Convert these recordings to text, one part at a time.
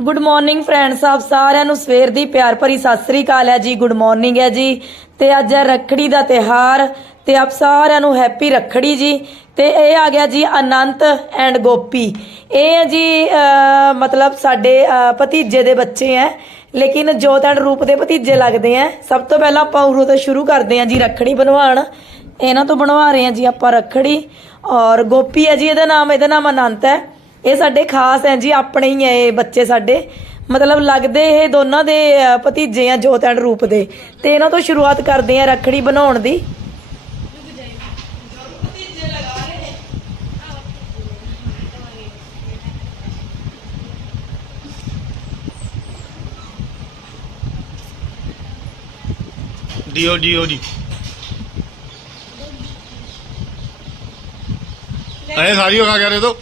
Good morning friends ਆਪ ਸਾਰਿਆਂ ਨੂੰ ਸਵੇਰ ਦੀ ਪਿਆਰ ਭਰੀ ਸਤਿ ਸ੍ਰੀ ਅਕਾਲ ਹੈ ਜੀ। ਗੁੱਡ ਮਾਰਨਿੰਗ ਹੈ ਜੀ। ਤੇ ਅੱਜ ਹੈ ਰੱਖੜੀ ਦਾ ਤਿਹਾਰ ਤੇ ਆਪ ਸਾਰਿਆਂ ਨੂੰ ਹੈਪੀ ਰੱਖੜੀ ਜੀ। ਤੇ ਇਹ ਆ ਗਿਆ ਜੀ ਅਨੰਤ ਐਂਡ ਗੋਪੀ। ਇਹ ਹੈ ਜੀ ਮਤਲਬ ਸਾਡੇ ਭਤੀਜੇ ਦੇ ਬੱਚੇ ਹੈ। ਲੇਕਿਨ ਜੋਤ ਐਂਡ ਰੂਪ ਦੇ ਭਤੀਜੇ ਲੱਗਦੇ ਹੈ। ਸਭ ਤੋਂ ਪਹਿਲਾਂ ਆਪਾਂ ਉਰੋਂ ਤੋਂ ਸ਼ੁਰੂ ਕਰਦੇ ਹਾਂ ਜੀ ਰੱਖੜੀ ਬਣਵਾਉਣ। ਇਹਨਾਂ ਤੋਂ ਬਣਵਾ ਰਹੇ ਹਾਂ ਜੀ ਆਪਾਂ ਰੱਖੜੀ। ਔਰ ਗੋਪੀ ਹੈ ਜੀ, ਇਹਦਾ ਨਾਮ ਇਹਦਾ ਨਾਮ ਅਨੰਤ ਹੈ। ਇਹ ਸਾਡੇ ਖਾਸ ਹੈ ਜੀ, ਆਪਣੇ ਹੀ ਹੈ ਇਹ ਬੱਚੇ ਸਾਡੇ। ਮਤਲਬ ਲੱਗਦੇ ਇਹ ਦੋਨਾਂ ਦੇ ਭਤੀਜੇ ਆ, ਜੋਤ ਐਂਡ ਰੂਪ ਦੇ। ਤੇ ਇਹਨਾਂ ਤੋਂ ਸ਼ੁਰੂਆਤ ਕਰਦੇ ਆ ਰੱਖੜੀ ਬਣਾਉਣ ਦੀ। ਡੀਓ ਡੀਓ ਦੀ ਅਰੇ ਸਾਰੀ ਹੋਗਾ ਕਹ ਰਹੇ ਤੋ?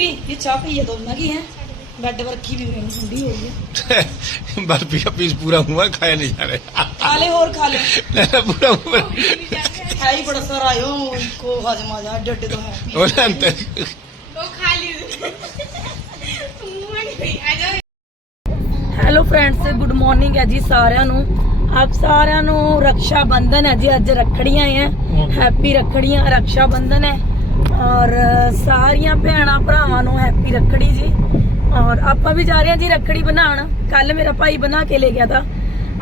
ਗੋਪੀ ਇਹ ਚਾਹ ਪਈ ਹੈ ਦੋਨਾਂ ਕੀ ਹੈ ਬੈੱਡ ਵਰਖੀ ਵੀ ਹੋਈ ਠੰਡੀ ਹੋ ਗਈ बर्फी का पीस पूरा हुआ है, खाया नहीं जा रहा ਖਾ ਲੈ ਹੋਰ ਖਾ ਲੈ है पूरा हुआ ਹੈ ਹੀ ਬੜਾ ਸਾਰਾ ਆਇਓ ਕੋ ਹਜਮ ਆ ਜਾ ਡੱਡੇ ਤੋਂ ਹੈ और अंत ਹੈਲੋ ਫਰੈਂਡਸ ਗੁੱਡ ਮਾਰਨਿੰਗ ਹੈ ਜੀ ਸਾਰਿਆਂ ਨੂੰ ਆਪ ਸਾਰਿਆਂ ਨੂੰ ਰੱਖਿਆ ਬੰਧਨ ਹੈ ਜੀ ਅੱਜ ਰੱਖੜੀਆਂ ਹੈ ਹੈਪੀ ਰੱਖੜੀਆਂ ਰੱਖਿਆ ਬੰਧਨ ਹੈ ਔਰ ਸਾਰੀਆਂ ਭੈਣਾਂ ਭਰਾਵਾਂ ਨੂੰ ਹੈਪੀ ਰੱਖੜੀ ਜੀ। ਔਰ ਆਪਾਂ ਵੀ ਜਾ ਰਹੇ ਹਾਂ ਜੀ ਰੱਖੜੀ ਬਣਾਉਣ। ਕੱਲ ਮੇਰਾ ਭਾਈ ਬਣਾ ਕੇ ਲੈ ਗਿਆ ਤਾਂ।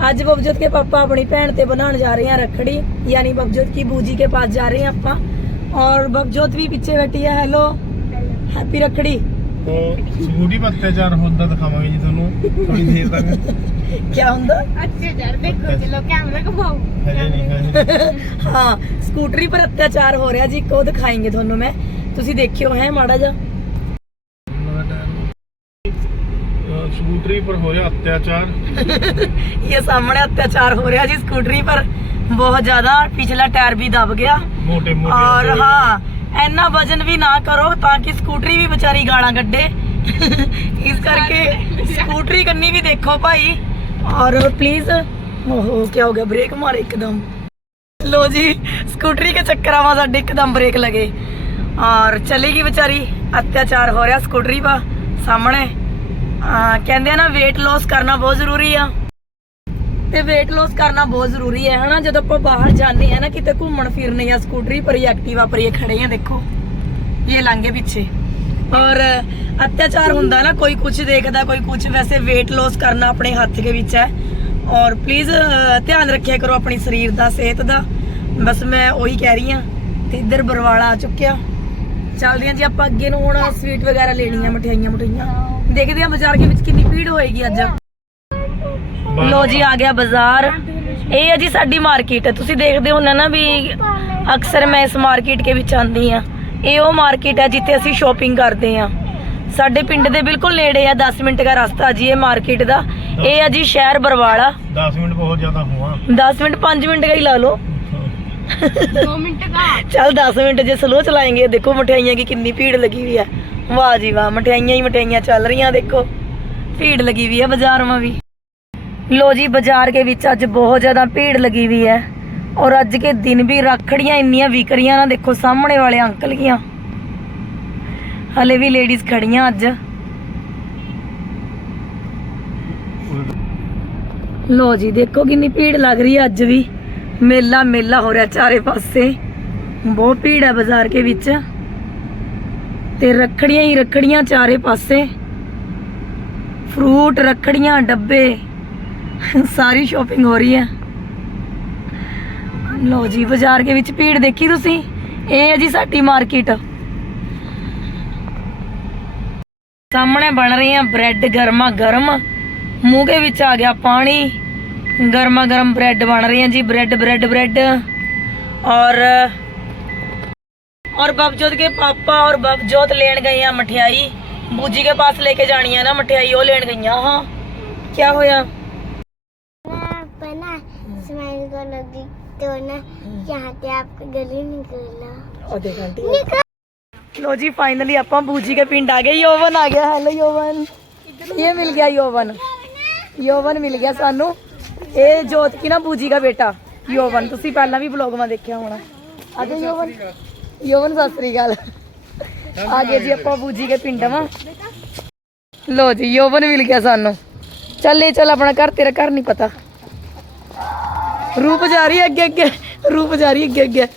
ਅੱਜ ਬਬਜੋਤ ਕੇ ਪਾਪਾ ਆਪਣੀ ਭੈਣ ਤੇ ਬਣਾਉਣ ਜਾ ਰਹੇ ਹਾਂ ਰੱਖੜੀ। ਯਾਨੀ ਬਬਜੋਤ ਕੀ ਬੂਜੀ ਕੇ ਪਾਸ ਜਾ ਰਹੇ ਹਾਂ ਆਪਾਂ। ਔਰ ਬਬਜੋਤ ਵੀ ਪਿੱਛੇ ਬੈਠੀ ਹੈ, ਹੈਲੋ। ਹੈਪੀ ਰੱਖੜੀ। ਤੋਂ ਸੂਰੀ ਪੱਤੇਚਾਰ ਹੁੰਦਾ ਦਿਖਾਵਾਂਗੇ ਜੀ ਤੁਹਾਨੂੰ। ਥੋੜੀ ਦੇਰ ਤੱਕ। ਸਕੂਟਰੀ ਪਰ ਅਤਿਆਚਾਰ ਹੋ ਰਿਹਾ ਜੀ ਕੋ ਦਿਖਾਏਂਗੇ ਤੁਹਾਨੂੰ ਮੈਂ। ਤੁਸੀਂ ਦੇਖਿਓ ਹੈ ਮਾੜਾ ਜਿਹਾ। ਸਕੂਟਰੀ ਪਰ ਹੋ ਰਿਹਾ ਅਤਿਆਚਾਰ। ਇਹ ਸਾਹਮਣੇ ਅਤਿਆਚਾਰ ਹੋ ਰਿਹਾ ਜੀ ਸਕੂਟਰੀ ਪਰ। ਬਹੁਤ ਜ਼ਿਆਦਾ ਪਿਛਲਾ ਟਾਇਰ ਵੀ ਦਬ ਗਿਆ। ਮੋਟੇ ਮੋਟੇ ਔਰ ਹਾਂ ਇੰਨਾ ਵਜਨ ਵੀ ਨਾ ਕਰੋ ਤਾਂ ਕਿ ਸਕੂਟਰੀ ਵੀ ਵਿਚਾਰੀ ਗਾਲਾਂ ਕੱਢੇ। ਇਸ ਕਰਕੇ ਸਕੂਟਰੀ ਕੰਨੀ ਵੀ ਦੇਖੋ ਭਾਈ। ਔਰ ਪਲੀਜ਼ ਓਹੋ ਕੀ ਹੋ ਗਿਆ ਬ੍ਰੇਕ ਮਾਰੇ ਇੱਕਦਮ लो जी स्कूटरी के चक्कर में साडे एकदम ब्रेक लगे और चलेगी बेचारी अत्याचार हो ਰਿਹਾ ਸਕੂਟਰੀ ਪਾ ਸਾਹਮਣੇ ਆ ਕਹਿੰਦੇ ਆ ਨਾ weight loss ਕਰਨਾ ਬਹੁਤ ਜ਼ਰੂਰੀ ਆ ਤੇ weight loss ਕਰਨਾ ਬਹੁਤ ਜ਼ਰੂਰੀ ਹੈ ਹਨਾ ਜਦੋਂ ਆਪਾਂ ਬਾਹਰ ਜਾਂਦੇ ਆ ਨਾ ਕਿਤੇ ਘੁੰਮਣ ਫਿਰਨ ਜਾਂ ਸਕੂਟਰੀ ਪਰ ਜਾਂ ਐਕਟਿਵਾ ਪਰ ਇਹ ਖੜੇ ਆ ਦੇਖੋ ਇਹ ਲਾਂਗੇ ਪਿੱਛੇ ਔਰ ਅਤਿਆਚਾਰ ਹੁੰਦਾ ਨਾ, ਕੋਈ ਕੁਝ ਦੇਖਦਾ, ਕੋਈ ਕੁਝ ਵੈਸੇ weight loss ਕਰਨਾ ਆਪਣੇ ਹੱਥ ਦੇ ਵਿੱਚ ਹੈ। ਔਰ ਪਲੀਜ਼ ਧਿਆਨ ਰੱਖਿਆ ਕਰੋ ਆਪਣੀ ਸਰੀਰ ਦਾ, ਸਿਹਤ ਦਾ। ਬਸ ਮੈਂ ਉਹੀ ਕਹਿ ਰਹੀ ਹਾਂ ਤੇ ਇੱਧਰ ਬਰਵਾਲਾ ਆ ਚੁੱਕਿਆ। ਚੱਲਦੇ ਹਾਂ ਜੀ ਆਪਾਂ ਅੱਗੇ ਨੂੰ ਹੁਣ ਸਵੀਟ ਵਗੈਰਾ ਲੈਣੀਆਂ, ਮਠਿਆਈਆਂ ਮਠਿਆਈਆਂ। ਦੇਖਦੇ ਹਾਂ ਬਾਜ਼ਾਰ ਦੇ ਵਿੱਚ ਕਿੰਨੀ ਭੀੜ ਹੋਏਗੀ ਅੱਜ। ਲੋ ਜੀ, ਆ ਗਿਆ ਬਾਜ਼ਾਰ। ਇਹ ਹੈ ਜੀ ਸਾਡੀ ਮਾਰਕੀਟ ਤੁਸੀਂ ਦੇਖਦੇ ਹੋ ਨਾ ਵੀ ਅਕਸਰ ਮੈਂ ਇਸ ਮਾਰਕੀਟ ਦੇ ਵਿੱਚ ਆਉਂਦੀ ਆ ਇਹ ਉਹ ਮਾਰਕੀਟ ਹੈ ਜਿੱਥੇ ਅਸੀਂ ਸ਼ਾਪਿੰਗ ਕਰਦੇ ਆ ਸਾਡੇ ਪਿੰਡ ਦੇ ਬਿਲਕੁਲ ਨੇੜੇ ਆ 10 ਮਿੰਟ ਦਾ ਰਸਤਾ ਜੀ ਇਹ ਮਾਰਕੀਟ ਦਾ। ਇਹ ਆ ਜੀ ਸ਼ਹਿਰ ਬਰਵਾਲਾ। 10 ਮਿੰਟ ਬਹੁਤ ਜ਼ਿਆਦਾ ਹੋਆ 10 ਮਿੰਟ 5 ਮਿੰਟ ਦਾ ਹੀ ਲਾ ਲਓ। 2 ਮਿੰਟ ਦਾ। ਚਲ 10 ਮਿੰਟ ਜੇ ਸਲੋ ਚਲਾਏਂਗੇ ਦੇਖੋ ਮਠਿਆਈਆਂ ਕੀ ਕਿੰਨੀ ਭੀੜ ਲੱਗੀ ਹੋਈ ਹੈ ਵਾਹ ਜੀ ਵਾਹ ਮਠਿਆਈਆਂ ਹੀ ਮਠਿਆਈਆਂ ਚੱਲ ਰਹੀਆਂ ਦੇਖੋ। ਭੀੜ ਲੱਗੀ ਹੋਈ ਆ ਬਾਜ਼ਾਰ ਮਾ ਵੀ। ਲੋ ਜੀ ਬਾਜ਼ਾਰ ਦੇ ਵਿੱਚ ਅੱਜ ਬਹੁਤ ਜ਼ਿਆਦਾ ਭੀੜ ਲੱਗੀ ਹੋਈ ਹੈ। ਔਰ ਅੱਜ ਕੇ ਦਿਨ ਵੀ ਰੱਖੜੀਆਂ ਇੰਨੀਆਂ ਵਿਕ ਰਹੀਆਂ ਨਾ ਦੇਖੋ, ਸਾਹਮਣੇ ਵਾਲੇ ਅੰਕਲ ਕੀਆਂ ਹਲੇ ਵੀ ਲੇਡੀਜ਼ ਖੜੀਆਂ ਅੱਜ। ਲੋ ਜੀ, ਦੇਖੋ ਕਿੰਨੀ ਭੀੜ ਲੱਗ ਰਹੀ ਹੈ ਅੱਜ ਵੀ। ਮੇਲਾ ਮੇਲਾ ਹੋ ਰਿਹਾ ਚਾਰੇ ਪਾਸੇ। ਬਹੁਤ ਭੀੜ ਹੈ ਬਾਜ਼ਾਰ ਕੇ ਵਿੱਚ। ਤੇ ਰੱਖੜੀਆਂ ਹੀ ਰੱਖੜੀਆਂ ਚਾਰੇ ਪਾਸੇ। ਫਰੂਟ, ਰੱਖੜੀਆਂ, ਡੱਬੇ। ਸਾਰੀ ਸ਼ਾਪਿੰਗ ਹੋ ਰਹੀ ਹੈ। ਲੋ ਜੀ ਬਾਜ਼ਾਰ ਕੇ ਵਿੱਚ ਭੀੜ ਦੇਖੀ ਤੁਸੀਂ ਇਹ ਹੈ ਜੀ ਸਾਡੀ ਮਾਰਕੀਟ ਸਾਹਮਣੇ ਬਣ ਰਹੀਆਂ ਬ੍ਰੈਡ ਗਰਮਾ ਗਰਮ ਮੂੰਹ ਦੇ ਵਿੱਚ ਆ ਗਿਆ ਪਾਣੀ ਗਰਮਾ ਗਰਮ ब्रेड बन रही हैं जी ब्रेड ब्रेड ब्रेड और और बबजोत के पापा और बबजोत लेन गई हैं मठियाई बूजी के पास लेके जानी है ना मठियाई वो लेन गई हाँ क्या होया लगी तो ना यहाँ से आपका गली निकला और देख आंटी लो जी फाइनली ਆਪਾਂ ਬੂਜੀ ਕੇ ਪਿੰਡ ਆ ਗਏ ਯੋਵਨ ਆ ਗਿਆ ਹੈਲੋ ਯੋਵਨ ਇਹ ਮਿਲ ਗਿਆ ਯੋਵਨ ਯੋਵਨ ਮਿਲ ਗਿਆ ਸਾਨੂੰ ਇਹ ਜੋਤ ਕੀ ਨਾ ਬੂਜੀ ਦਾ ਬੇਟਾ ਯੋਵਨ ਤੁਸੀਂ ਪਹਿਲਾਂ ਵੀ ਵਲੌਗਾਂ ਦੇਖਿਆ ਹੋਣਾ ਆ ਗਿਆ ਯੋਵਨ ਯੋਵਨ ਸਤਿ ਸ੍ਰੀ ਅਕਾਲ ਆ ਗਏ ਜੀ ਆਪਾਂ ਬੂਜੀ ਕੇ ਪਿੰਡ ਵਾ ਲੋ ਜੀ ਯੋਵਨ ਮਿਲ ਗਿਆ ਸਾਨੂੰ ਚੱਲ ਇਹ ਚੱਲ ਆਪਣਾ ਘਰ ਤੇਰਾ ਘਰ ਨਹੀਂ ਪਤਾ ਰੂਪ ਜਾ ਰਹੀ ਹੈ ਅੱਗੇ ਅੱਗੇ ਰੂਪ ਜਾ ਰਹੀ ਹੈ ਅੱਗੇ ਅੱਗੇ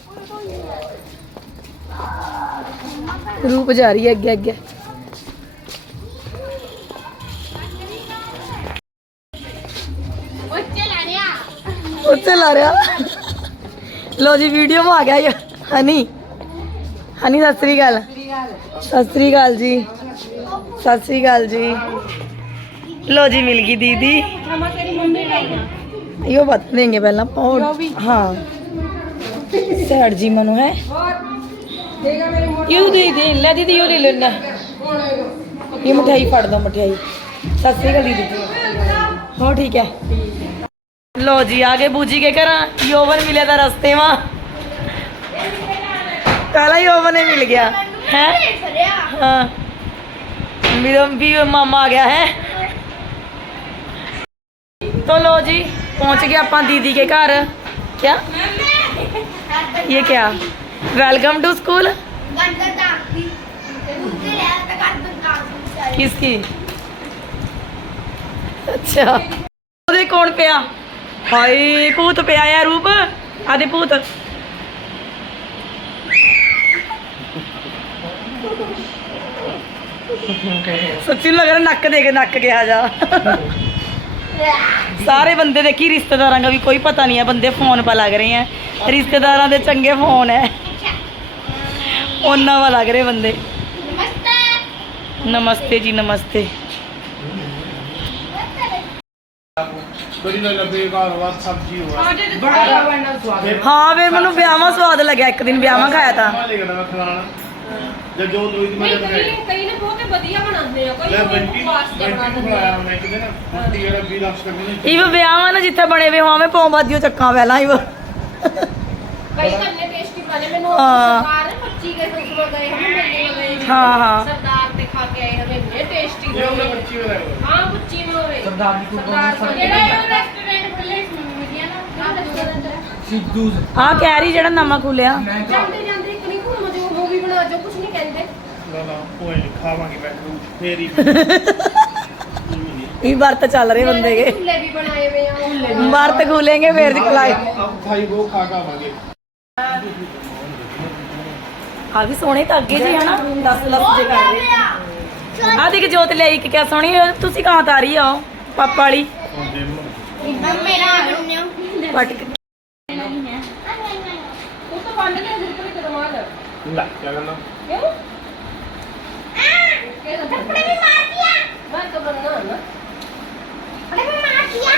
ਰੂਪ ਜਾ ਰਹੀ ਹੈ ਅੱਗੇ ਅੱਗੇ ਬੱਚੇ ਲੈ ਰਿਆ ਉੱਥੇ ਲਾ ਰਿਹਾ ਲੋ ਜੀ ਵੀਡੀਓ ਮਾ ਆ ਗਿਆ ਇਹ ਹਨੀ ਹਨੀ ਸਤਿ ਸ੍ਰੀ ਅਕਾਲ ਸਤਿ ਸ੍ਰੀ ਅਕਾਲ ਜੀ ਸਤਿ ਸ੍ਰੀ ਅਕਾਲ ਜੀ ਲੋ ਜੀ ਮਿਲ ਗਈ ਦੀਦੀ ਮਮਾ ਤੇਰੀ ਮੰਮੀ ਲੈ यो बात देंगे पहला और हाँ सैड जी मनु है क्यों दे दे ले दीदी यो ले लेना ये मिठाई फाड़ दो मिठाई सत श्री अकाल दीदी हो ठीक है लो जी आगे बूजी के घर योवन मिले था रास्ते में पहला योवन ही मिल गया है हाँ भी भी मामा आ गया है तो लो जी पहुंच गए अपन दीदी के घर क्या ये क्या वेलकम टू स्कूल ਗੰਦਤਾ ਉੱਤੇ ਲੈ ਤਾਂ ਗੰਦਤਾ किसकी अच्छा ਉਹਦੇ ਕੌਣ ਪਿਆ ਹਾਏ ਭੂਤ ਪਿਆ ਆ ਰੂਪ ਆਦੇ ਭੂਤ ਸੱਚੀ ਨੂੰ ਲੱਗ ਰਿਹਾ ਨੱਕ ਦੇ ਕੇ ਨੱਕ ਗਿਆ ਜਾ ਸਾਰੇ ਬੰਦੇ ਦੇਖੀ ਰਿਸ਼ਤੇਦਾਰਾਂ ਦਾ ਵੀ ਕੋਈ ਪਤਾ ਨਹੀਂ ਹੈ ਬੰਦੇ ਫੋਨ ਪਾ ਲੱਗ ਰਹੇ ਹੈ ਰਿਸ਼ਤੇਦਾਰਾਂ ਦੇ ਚੰਗੇ ਫੋਨ ਹੈ ਉਹਨਾਂ ਵਾ ਲੱਗ ਰਹੇ ਬੰਦੇ। ਨਮਸਤੇ ਜੀ, ਨਮਸਤੇ। ਹਾਂ ਵੇ ਮੈਨੂੰ ਵਿਆਹਾਂ ਸਵਾਦ ਲੱਗਿਆ, ਇੱਕ ਦਿਨ ਵਿਆਹਾਂ ਖਾਇਆ ਤਾਂ। ਜਦ ਜੋ ਲੋਈ ਦੀ ਨਹੀਂ ਜਦ ਕਈ ਕਈ ਨੇ ਬਹੁਤ ਵਧੀਆ ਬਣਾਉਂਦੇ ਆ ਕੋਈ ਲੈ ਕੋਈ ਬੰਟੀ ਬਣਾ ਨੂੰ ਦਿੰਦੇ ਆ। ਮੈਂ ਕਿਤੇ ਨਾ ਬੰਟੀ ਜਿਹੜਾ 20 ਲੱਖ ਕਰਨੇ ਨੇ। ਇਹ ਵਿਆਹਾਂ ਨਾ ਜਿੱਥੇ ਬਣੇ ਵੇ ਹੋਵੇਂ ਪੌਂਬਾਦੀਓ ਚੱਕਾਂ ਪਹਿਲਾਂ ਹੀ ਕਈ ਕੰਨੇ ਟੇਸਟੀ ਬਣੇ ਮੈਨੂੰ ਹਾਂ। ਸਰਦਾਰ 25 ਗਏ ਉਸ ਗਏ ਹਮ ਮਿਲਨੇ ਗਏ। ਹਾਂ, ਹਾਂ। ਸਰਦਾਰ ਤੇ ਖਾ ਕੇ ਆਏ ਹਮੇ ਇੰਨੇ ਟੇਸਟੀ ਇਹ ਉਹਨੇ ਬਣੇ ਬੱਚੀ ਬਣਾਇਆ ਹਾਂ 25 ਨੂੰ ਹੋਵੇ। ਸਰਦਾਰ ਦੀ ਸਰਦਾਰ ਜਿਹੜਾ ਇਹ ਰੈਸਟੋਰੈਂਟ ਖੁੱਲੇ ਨਾ ਆਹ ਰੈਸਟੋਰੈਂਟ ਆਹ ਕੈਰੀ ਜਿਹੜਾ ਨਵਾਂ ਖੁੱਲਿਆ। ਜਾਂਦੇ ਜਾਂਦੇ ਇੱਕ ਨਹੀਂ ਘੁੰਮ ਜੋ ਮੂਵੀ ਬਣਾ ਜੋ ਕੁਝ ਕਹਿੰਦੇ ਨਾ ਨਾ ਕੋਈ ਖਾਵਾਂਗੇ ਫੇਰ ਇਹ ਵਰਤ ਚੱਲ ਰਹੇ ਬੰਦੇ ਕੇ ਝੂਲੇ ਵੀ ਬਣਾਏ ਹੋਏ ਆ ਵੀ ਵਰਤ ਖੁੱਲेंगे ਫੇਰ ਖਲਾਏ ਅਬ ਭਾਈ ਉਹ ਖਾ ਖਾਵਾਂਗੇ ਆ ਵੀ ਸੋਹਣੇ ਤਾਂ ਅੱਗੇ ਜੀ ਹਨਾ 10 ਲੱਖ ਜੇ ਕਰ ਰਹੇ ਆ। ਦੇਖ ਜੋਤ ਲਈ ਇੱਕ ਕਿਆ ਸੋਹਣੀ ਤੁਸੀਂ ਕਹਾਂ ਤਾਰੀ ਆਓ ਪਾਪਾ ਵਾਲੀ। ਮੇਰਾ ਪਟ ਉਹ ਤਾਂ ਵੰਡ ਕੇ ਅੰਦਰ ਤੇ ਰਮਾਲ ਲੈ ਕੀ ਕਰਨਾ? क्यों कपड़े में मार दिया मैं तो बनना है ना कपड़े में मार दिया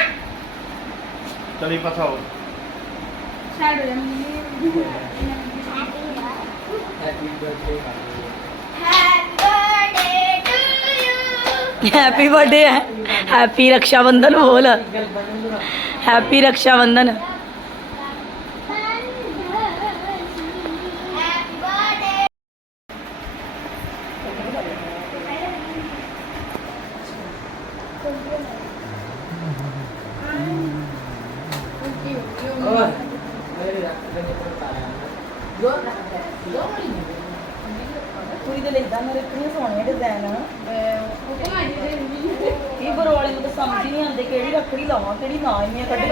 चलिए पता हो शायद happy birthday happy birthday happy Rakshabandhan बोल हैप्पी रक्षाबंधन ਸਮਝ ਨਹੀਂ ਆਉਂਦੇ ਕਿਹੜੀ ਰੱਖੜੀ ਲਾਵਾਂ ਕਿਹੜੀ ਨਾ ਇੰਨੀਆਂ ਕੱਢ ਕੇ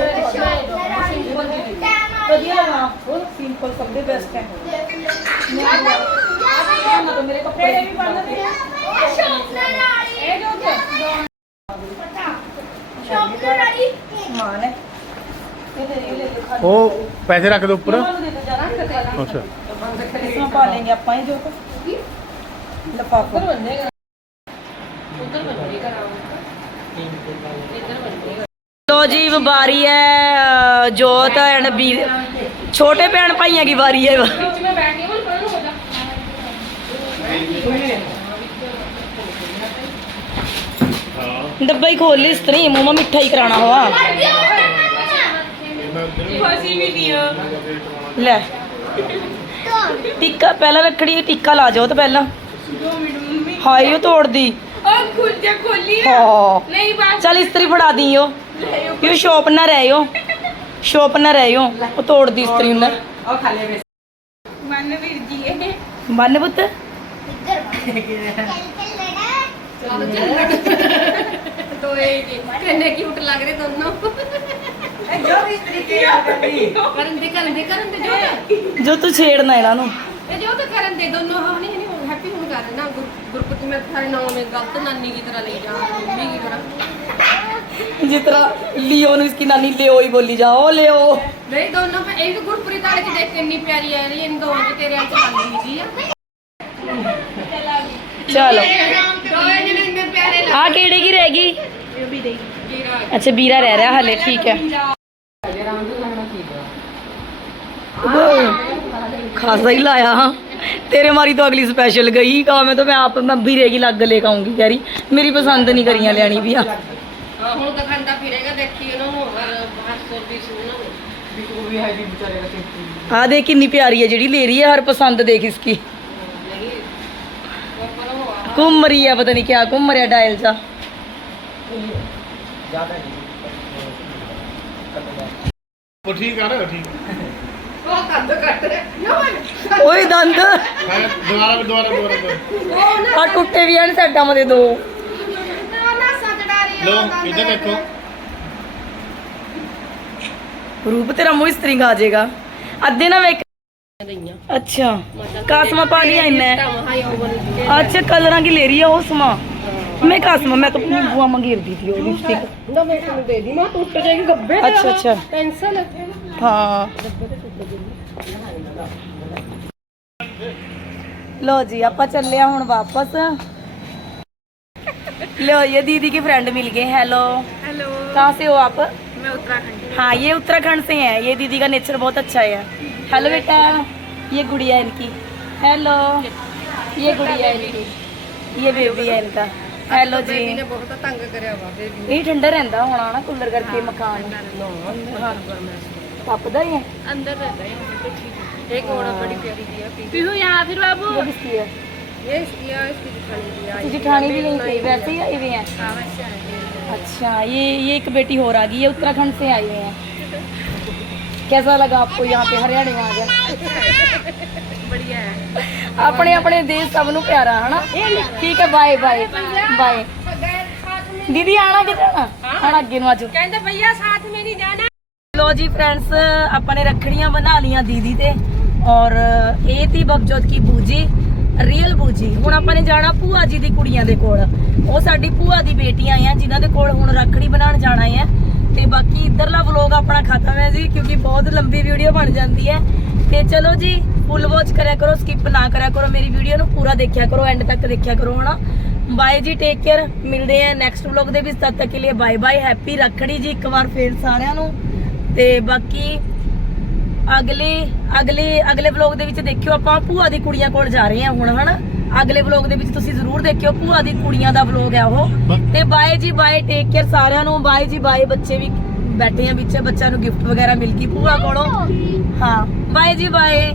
ਵਧੀਆ ਲਗਾ ਬਹੁਤ ਸਿੰਪਲ ਸਭ ਦੇ ਬੈਸਟ ਹੈ। ਨੇ। ਉਹ ਪੈਸੇ ਰੱਖ ਦੇ ਉੱਪਰ। ਅੱਛਾ। ਇਸਮਾ ਪਾ ਲੈਂਗੇ ਆਪਾਂ ਉਧਰ ਬੰਨੇਗਾ ਉਧਰ ਲੋ ਜੀ, ਵਾਰੀ ਹੈ ਜੋਤ ਐਂਡ ਬੀ ਛੋਟੇ ਭੈਣ ਭਾਈਆਂ ਦੀ ਵਾਰੀ ਹੈ। ਡੱਬਾ ਹੀ ਖੋਲ ਲਈ, ਇਸ ਮੂੰਹ ਮਿੱਠਾ ਹੀ ਕਰਾਣਾ ਹੋਆ ਲੈ। तो ਟਿੱਕਾ ਪਹਿਲਾਂ ਰੱਖੜੀ, ਟਿੱਕਾ ਲਾ ਜਾਓ ਤਾਂ ਪਹਿਲਾਂ। ਹਾਏ, ਉਹ ਤੋੜਦੀ। ਉਹ ਖੁੱਲ ਜਾ ਖੋਲੀ ਨਾ ਹਾਂ। ਨਹੀਂ ਬਾਤ ਚੱਲ ਇਸਤਰੀ ਫੜਾ ਦਿਓ। ਯੋ ਸ਼ੋਪ ਨਾ ਰਹਿਓ ਸ਼ੋਪ ਨਾ ਰਹਿਓ ਉਹ ਤੋੜਦੀ ਇਸਤਰੀ ਨੂੰ ਮਨ ਵੀਰ ਜੀ ਇਹ। ਬੰਨ ਪੁੱਤ। ਦੋਏ ਜੀ। ਕਿੰਨੇ ਕਿਊਟ ਲੱਗ ਰਹੇ ਦੋਨੋਂ। ਕਰਨ ਦੇ ਕਰਨ ਦੇ ਕਰਨ ਦੇ ਜੋ ਜੋ ਤੂੰ ਛੇੜਨਾ ਇਹਨਾਂ ਨੂੰ। ਇਹ ਜੋ ਤਾਂ ਕਰਨ ਦੇ ਦੋਨੋਂ। ਹਾਂ ਨਹੀਂ ਨਹੀਂ ਹੈਪੀ ਹੁਣ ਕਰ ਨਾ ਗੁਰਪੁੱਤ ਮੈਂ ਤੁਹਾਡੇ ਨਾਮ ਗਲਤ ਨਾਨੀ ਕੀ ਤਰ੍ਹਾਂ ਲਈ ਜਾ ਮੰਮੀ ਕੀ ਤਰ੍ਹਾਂ। ਜਿਸ ਤਰ੍ਹਾਂ ਲਿਓ ਨੂੰ ਇਸकी ਨਾਨੀ ਲਿਓ ਹੀ ਬੋਲੀ ਜਾ ਉਹ ਲਿਓ। ਨਹੀਂ ਦੋਨੋਂ ਮੈਂ ਇੱਕ ਗੁਰਪ੍ਰੀਤ ਵਾਲੇ ਕੀ ਦੇਖ ਇੰਨੀ ਪਿਆਰੀ ਆ ਰਹੀ ਇਹਨਾਂ ਦੋਵਾਂ ਦੇ ਤੇਰੇ ਅੰਚ ਖਾਂਦੀ ਜੀ ਚਲੋ। ਆ ਕਿਹੜੇ ਕੀ ਰਹਿ ਗਈ? ਅੱਛਾ ਵੀਰਾ ਰਹਿ ਰਿਹਾ ਹਲੇ ਠੀਕ ਹੈ। ਖਾਸਾ ਹੀ ਲਾਇਆ। ਹਾਂ तेरे मारी तो अगली स्पेशल गई कहा मैं तो मैं आप मैं बीरे की लग लेकर आऊंगी कह रही मेरी पसंद नहीं करियां लेनी भी आ हाँ हूँ तो खांदा फिरेगा देखी उन्होंने और बाहर सौ बीस उन्होंने आ देख कितनी प्यारी है जेड़ी ले रही है हर पसंद देख इसकी घूम रही है पता नहीं क्या घूम रहा डायल सा ਉਹ ਠੀਕ ਆ ਰਿਹਾ ਠੀਕ वो कद कट रहे ना ओए दंद ਹਾਂ ਦੁਬਾਰਾ ਦੁਬਾਰਾ ਦੁਬਾਰਾ ਦੁਬਾਰਾ। ਓਏ ਦੰਦ। ਆ ਟੁੱਟੇ ਵੀ ਹਨ ਸਾਡਾ ਮਦੇ ਦੋ। ਰੂਪ ਤੇਰਾ ਮੂੰਹ ਸਤਰਿੰਗ ਆ ਜਾਏਗਾ। ਅੱਧੇ ਨਾ ਮੈਂ ਅੱਛਾ। ਕਾਸਮਾ ਪਾ ਲਿਆ ਇਹਨੇ। ਅੱਛਾ ਕਲਰਾਂ ਕੀ ਲੈ ਰਹੀ ਆ ਉਹ ਸਮਾ? ਮੈਂ ਕਾਸਮਾ ਮੈਂ ਤਾਂ ਬੁਆ ਮੰਗੀਰਦੀ ਸੀ ਉਹ ਲਿਪਸਟਿਕ ਨਾ ਮੈਂ ਤੁਹਾਨੂੰ ਦੇ ਦੀ। ਮੈਂ ਟੁੱਟ ਜਾਏਗੀ ਗੱਬੇ ਅੱਛਾ ਅੱਛਾ। ਪੈਨਸਲ। हाँ लो जी आप चले हैं ਹੁਣ ਵਾਪਸ लो ये दीदी के फ्रेंड मिल गए हेलो हेलो कहाँ से हो आप मैं उत्तराखंड हाँ ये उत्तराखंड से हैं ये दीदी का नेचर बहुत अच्छा है हेलो बेटा ये गुड़िया है इनकी हेलो ये गुड़िया है इनकी ये बेबी है इनका हेलो जी ने बहुत तंग करया वा बेबी ਇਹ ਠੰਡਾ ਰਹਿੰਦਾ ਹੋਣਾ ਨਾ ਕੂਲਰ ਕਰਕੇ ਮਕਾਨ ਹਾਂ ਤਪਦਾ ਹੀ ਹੈ अंदर रहता है यहाँ पे ठीक एक और बड़ी प्यारी दिया पी है पीहू यहाँ फिर बाबू ये किसकी है ये इसकी इसकी दिखानी दिया तुझे ठाणी भी यहीं से वैसे ही आई हुई हैं हाँ वैसे आएंगे अच्छा ये ये एक बेटी और आ गई ये उत्तराखंड से आई हुई हैं कैसा लगा आपको यहाँ पे हरियाणा में आ गया बढ़िया है ਆਪਣੇ ਆਪਣੇ ਦੇਸ਼ ਸਭ ਨੂੰ ਪਿਆਰਾ ਹਨਾ ਠੀਕ ਹੈ ਬਾਏ ਬਾਏ ਬਾਏ ਦੀਦੀ ਆਣਾ ਕਿਤੇ ਆਣਾ ਆਣਾ ਅੱਗੇ ਨੂੰ ਆਜੋ कहते भैया साथ में नहीं जाना ਲੋ ਜੀ ਫਰੈਂਡਸ, ਆਪਾਂ ਨੇ ਰੱਖੜੀਆਂ ਬਣਾ ਲੀਆਂ ਦੀਦੀ ਤੇ। ਔਰ ਇਹ ਤੀ ਬਗਜੋਤ ਕੀ ਬੂਜੀ ਰੀਅਲ ਬੂਜੀ। ਹੁਣ ਆਪਾਂ ਨੇ ਜਾਣਾ ਭੂਆ ਜੀ ਦੀ ਕੁੜੀਆਂ ਦੇ ਕੋਲ। ਉਹ ਸਾਡੀ ਭੂਆ ਦੀ ਬੇਟੀਆਂ ਆ, ਜਿਨ੍ਹਾਂ ਦੇ ਕੋਲ ਹੁਣ ਰੱਖੜੀ ਬਣਾਉਣ ਜਾਣਾ ਹੈ ਤੇ ਬਾਕੀ ਇਧਰਲਾ ਵਲੋਗ ਆਪਣਾ ਖਤਮ ਹੈ ਜੀ, ਕਿਉਂਕਿ ਬਹੁਤ ਲੰਬੀ ਵੀਡੀਓ ਬਣ ਜਾਂਦੀ ਹੈ। ਤੇ ਚਲੋ ਜੀ ਫੁੱਲ ਵਾਚ ਕਰਿਆ ਕਰੋ ਸਕਿਪ ਨਾ ਕਰਿਆ ਕਰੋ ਮੇਰੀ ਵੀਡੀਓ ਨੂੰ। ਪੂਰਾ ਦੇਖਿਆ ਕਰੋ ਐਂਡ ਤੱਕ ਦੇਖਿਆ ਕਰੋ ਹਨਾ। ਬਾਏ ਜੀ ਟੇਕ ਕੇਅਰ ਮਿਲਦੇ ਆ ਨੈਕਸਟ ਵਲੋਗ ਦੇ ਵਿੱਚ। ਤਦ ਤੱਕ ਲਈ ਬਾਏ ਬਾਏ ਹੈਪੀ ਰੱਖੜੀ ਜੀ ਇੱਕ ਵਾਰ ਫੇਰ ਸਾਰਿਆਂ ਨੂੰ। ਤੇ ਬਾਕੀ ਅਗਲੇ ਅਗਲੇ ਅਗਲੇ ਵਲੋਗ ਦੇ ਵਿੱਚ ਦੇਖਿਓ ਆਪਾਂ ਭੂਆ ਦੀ ਕੁੜੀਆਂ ਕੋਲ ਜਾ ਰਹੇ ਹਾਂ ਹੁਣ ਹਨਾ? ਅਗਲੇ ਵਲੋਗ ਦੇ ਵਿੱਚ ਤੁਸੀਂ ਜ਼ਰੂਰ ਦੇਖਿਓ ਭੂਆ ਦੀ ਕੁੜੀਆਂ ਦਾ ਵਲੋਗ ਹੈ ਉਹ। ਤੇ ਬਾਏ ਜੀ ਬਾਏ ਟੇਕ ਕੇਅਰ ਸਾਰਿਆਂ ਨੂੰ। ਬਾਏ ਜੀ ਬਾਏ ਬੱਚੇ ਵੀ ਬੈਠੇ ਆ ਵਿੱਚ ਬੱਚਿਆਂ ਨੂੰ ਗਿਫਟ ਵਗੈਰਾ ਮਿਲ ਗਈ ਭੂਆ ਕੋਲੋਂ। ਹਾਂ ਬਾਏ ਜੀ ਬਾਏ।